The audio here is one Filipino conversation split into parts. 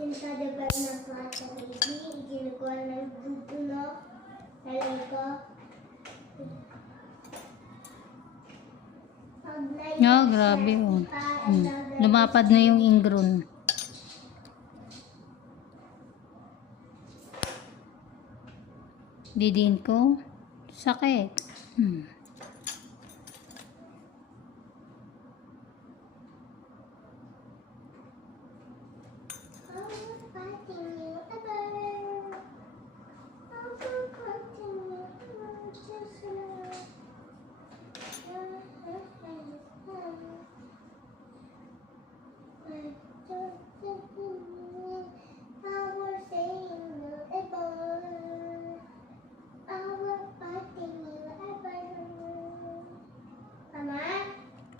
Yung sa diba na pata baby, ikinukuha ng dutuno, talay ko. Oh, grabe oh. Lumapad na yung ingron. Didiin ko. Sakit.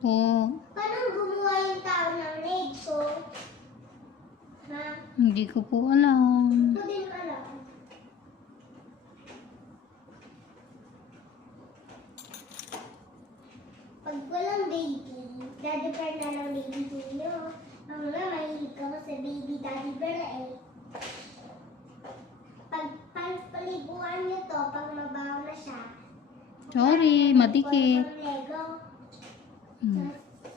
Oh, Paano gumawa yung tao ng leg ko? Ha? hindi ko po alam. Ito din alam. Pag walang baby, daddy bear na lang baby niyo. Ang nga, mahilig ako sa baby daddy bear eh. Pag paliguan niyo to, pag mabaho na siya. Sorry, madikit. Pag Lego.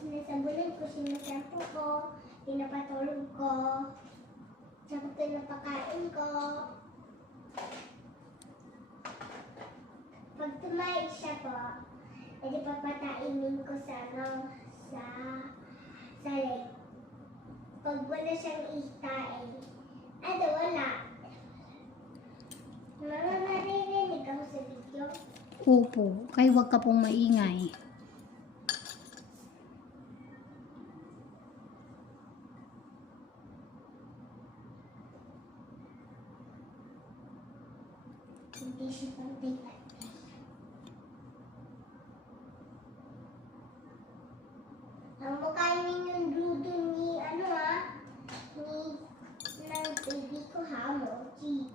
Sinasabunan ko, sinashampo ko, pinapatulog ko, tsaka pinapakain ko. Pag tumayo siya po, edi papatainin ko sa leg. Pag wala siyang itain, wala. Mama, maririnig ako sa video. Opo, kaya wag ka pong maingay. Hindi siya pang tingnan. Ang mukha ninyong dudo ni ng baby ko ha, Mochi.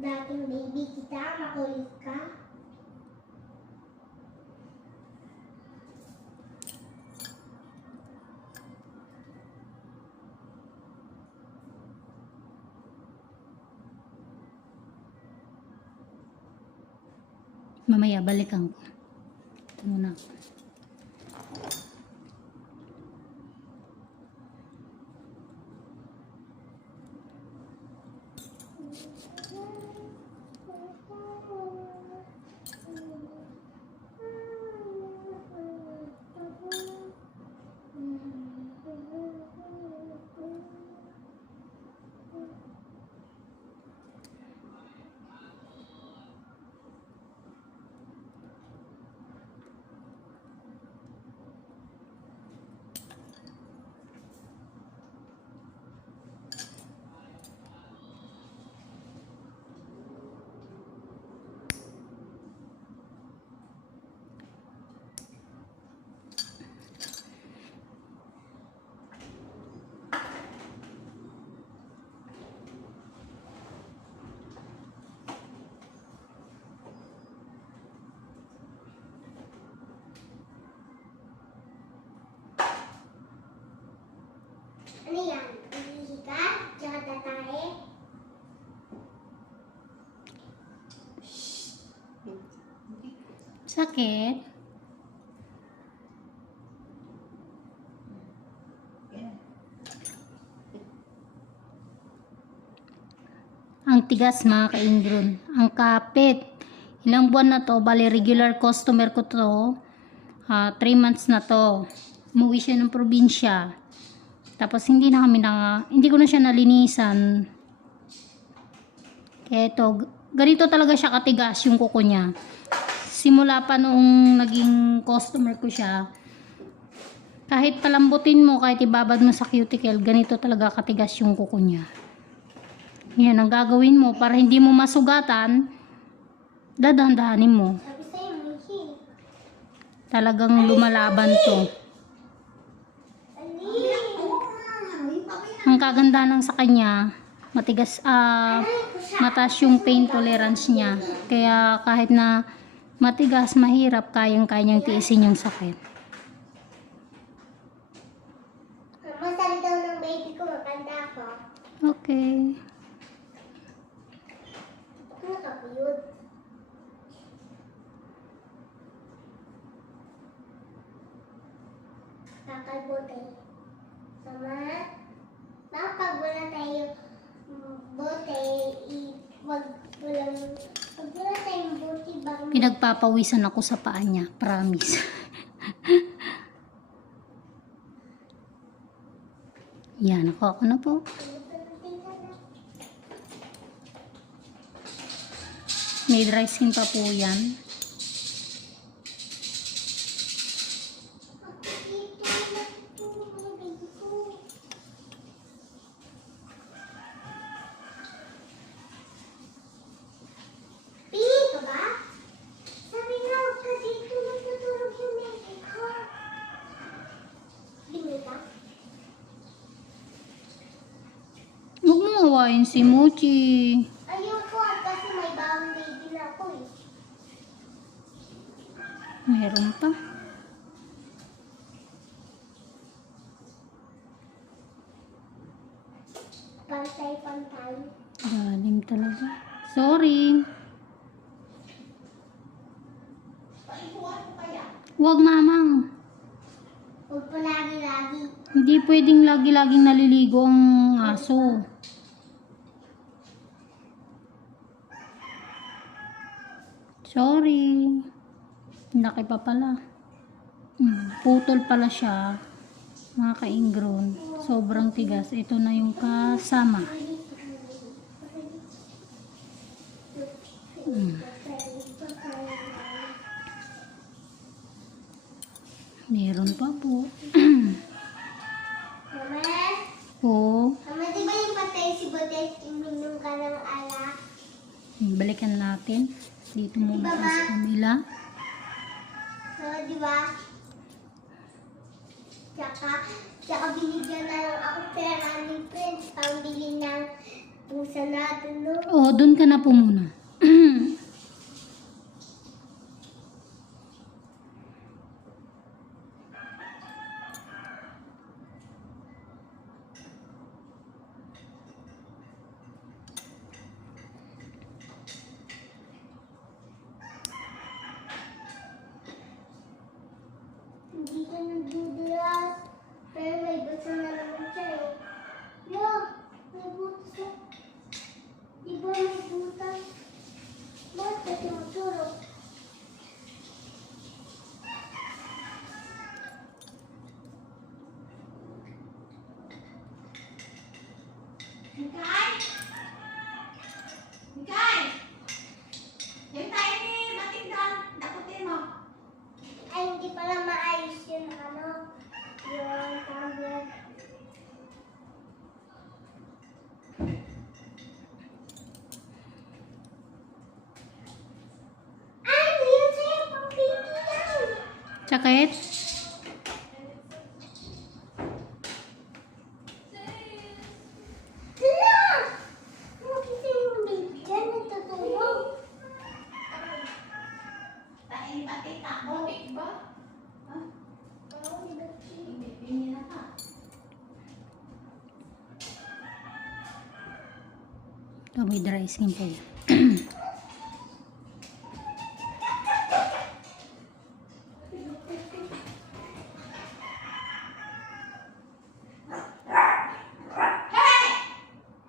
Dating baby kita, makulit ka. Mamaya, balikan ko. Ito muna. Ano yan? Ihihiga? Tsaka tatahe? Sakit? Ang tigas mga ka-ingron. Ang kapit. Ilang buwan na to, bali regular customer ko to. 3 months na to. Umuwi siya ng probinsya. Tapos hindi ko na siya nalinisan. Kaya ito, ganito talaga siya katigas yung kuko niya. Simula pa noong naging customer ko siya, kahit palambutin mo, kahit ibabad mo sa cuticle, ganito talaga katigas yung kuko niya. Yan ang gagawin mo para hindi mo masugatan, dadahan-dahanin mo. Sabi sa'yo, Michi. Talagang lumalaban to. Ang kagandahan ng sa kanya, matigas, mataas yung pain tolerance niya. Kaya kahit na matigas, mahirap, kayang-kayang tiisin yung sakit. Mama, sabi daw ko, makanda ako. Okay. Ano ka po yun? Kakalbote. Sama? Pag wala tayo bote, wag wala tayong bote bang Pinagpapawisan ako sa paa niya. Promise. Yan, ako na po. May dry skin pa po yan. Pili ka ba? Sabi nga, huwag ka dito matutulog yung baby ko. Pili ka? Huwag mo awayin si Mochi. Ayoko kasi may bawang baby na ako eh. Meron pa. Pantay-pantay. Galing talaga. Sorry. Huwag, mamang. Huwag pa lagi-lagi. Hindi pwedeng lagi-laging naliligo ang aso. Sorry. Laki pa pala. Putol pala siya. Mga ka-ingrown. Sobrang tigas. Ito na yung kasama. Meron pa po. Mama? Po. Mama, di ba yung patay si Botes, iminom ka ng alak? Balikan natin. Dito muna Diba, tayo sa kabila. So, di ba? Tsaka binigyan na lang ako pera ni Prince pambili ng pusa natin, no? Oh, dun ka na po muna. Hindi ka nagdudulas. Pero may basa na naman siya eh. Yo, may butas eh. Di ba may butas? Bakit ka tumutulog? Mikay! Mikay! Yung tayo ni Matindan, dakutin mo. Ay, hindi pala maayos yun, ano? Yung tablet. Ay, yun sa'yo, pang baby yan. Sakit? Hala! Nakita yung baby dyan, nagtutulog. Tayo ni Matita, bobik ba? Ha? Oo, di ba? Hindi, hindi na ka. Ito, may dry skin po yan.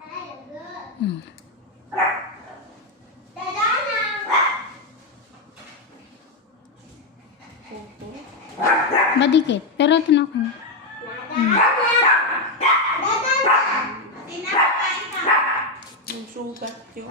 Ay, good. Hmm. Dadana! Madikit. Pero ito na ako. Dadana! Dadana! Matina, kain ka. Yung sugat yun.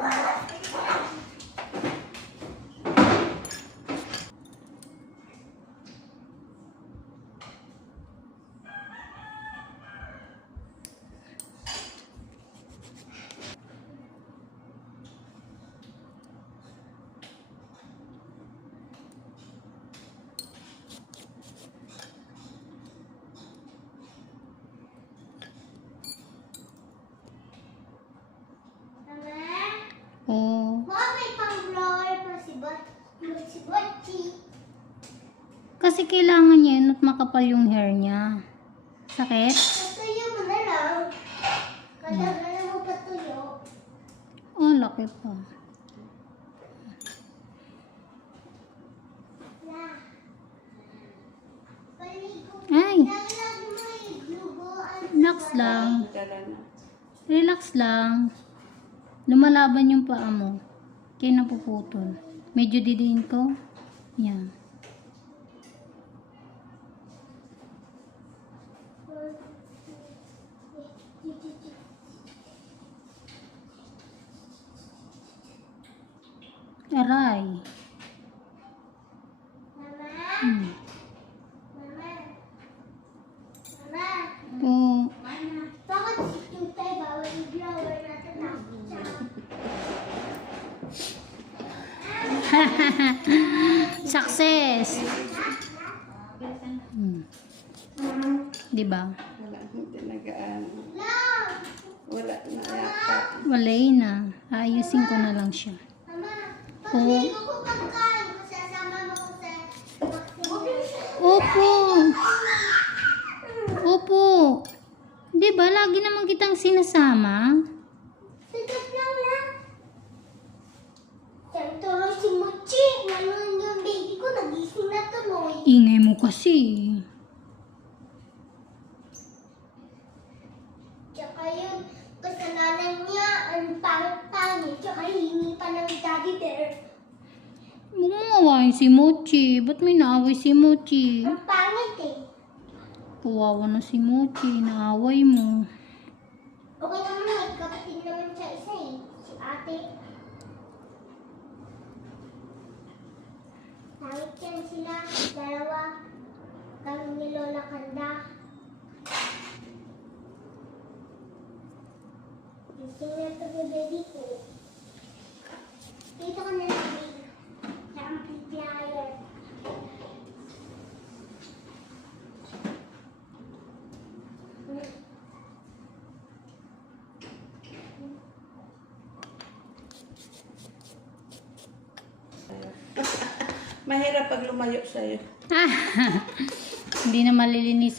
Mama? Oh. Mom, may pang-blower pa si Botchi. Kasi kailangan niya yun at makapal yung hair niya. Sakit? Gusto mo na lang. Matagal na mo patuyo. Oh, laki pa. Na. Paligo. Ay, Lagi mo iglugoan. relax lang. Dala na. Relax lang. Lumalaban yung paa mo. Kaya napuputol. Medyo didiin ko. Yan. Aray. Mama. Hmm. Mama. Mama. Oh. Bakit si Tutay bawal yung blower natatakot siya? Success. Hmm. Di ba? Wala akong tinagaan. Love! Wala na yata. Walay na. Ayusin ko na lang siya. Mama, Oh. pagligo ko pagkain ko, sasama mo ko sa vaccine. Opo. Opo. Di ba? Lagi naman kitang sinasama. Sigat lang. Siyang tuloy si Muchi. Ngayon yung baby ko, nagising na tuloy. Ingay mo kasi. Tsaka yung kasalanan niya, ang pangit-pangit. Tsaka hihingi pa ng daddy bear. Huwag mo awayin si Mochi. Ba't may naaway si Mochi? Ang pangit eh. Kawawa na si Mochi. Naaway mo. Okay naman na, kapatid naman siya isa eh. Si ate. Pangit yan sila, dalawa. Kami ni Lola Kanda. Gising na ito yung baby ko. Dito ka na lang, baby. Sa amplifier. Mahirap pag lumayo sa'yo. Hindi na malilinis.